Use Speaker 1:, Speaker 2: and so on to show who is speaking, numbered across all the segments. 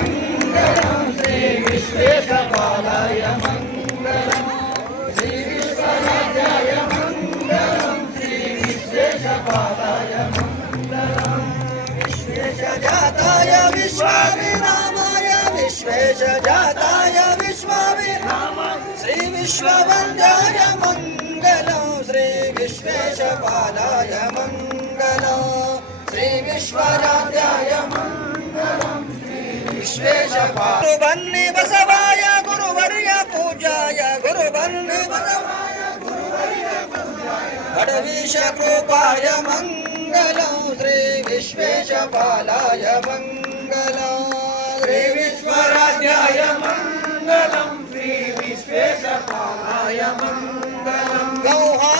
Speaker 1: श्री विश्वेशपालाय मङ्गलम् श्री विश्वरायाय मङ्गलं श्री विश्वेशबालाय विश्वेशजाताय विश्वामिरामाय विश्वेशजाताय विश्वामिराम श्रीविश्वय मङ्गलम् श्रीविश्वेशबालाय मङ्गलम् श्रीविश्वरा नि बसवाय गुरुवर्य पूजाय गुरुभङ्गविषकूपाय मङ्गलम् श्रीविश्वेशपालाय मङ्गलम् श्रीविश्वय मङ्गलम् श्री विश्वेशपालाय मङ्गलं गौहा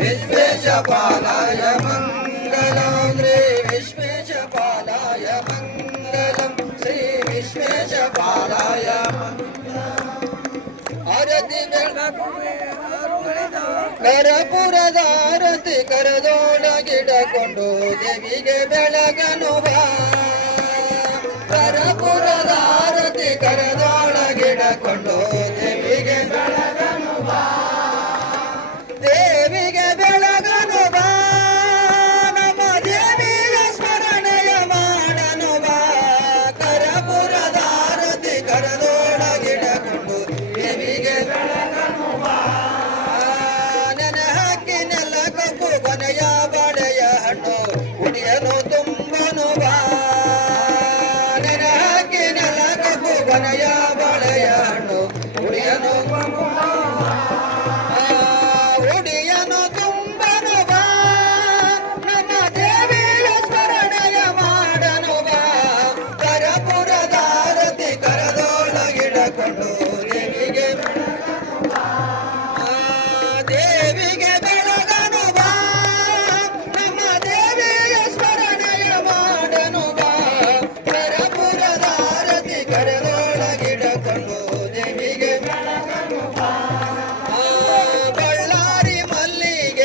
Speaker 1: ವಿಶ್ವೇಶಪಾಲ ಮಂಗಲ ಶ್ರೀ ವಿಶ್ವೇಶ ಪಾಲಾಯ ಮಂಗಲಂ ಶ್ರೀ ವಿಶ್ವೇಶ ಪಾಲಾಯ ಆರತಿ ಬೆಳ ಕರಪುರದ ಆರತಿ ಕರದೊಳಗಿಡ ಕೊಂಡು ದಿವಿಗೆ ಬೆಳಗನು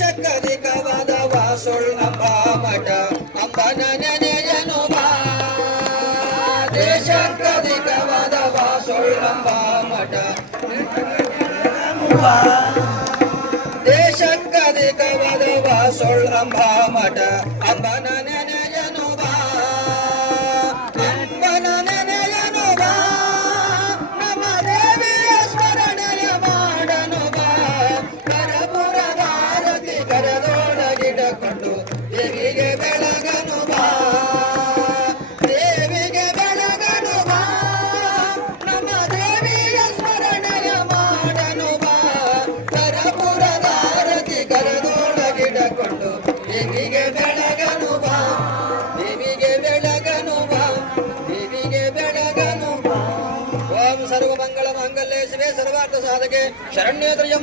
Speaker 1: சக்கதி கவதவா சொல் அம்பா மக அம்பனோபா தேசக்கதி கவதவா சொல் அம்பா மட தேசக்கதி கவதவா சொல் அம்பா மட அம்பன तो साधके शरण्य